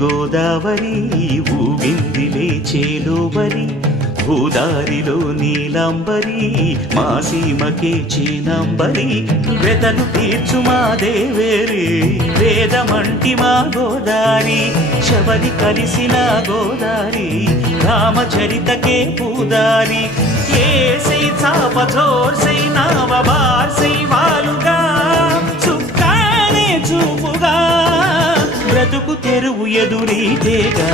గోదావరి ఊగిందిలే చేలోబరి భూదారిలో నీలాంబరి మా సీమకే చీనాంబరి వెతలు తీర్చు మా దేవేరి వేదమంటి మా గోదారి శబరి కలిసిన గోదారి రామచరితకే పూదారి ఏసై చాప జోర్సై నావ బార్సై వాలుగా చుక్కానే చూపుగా బ్రతుకు తెరువు ఎదురీతేగా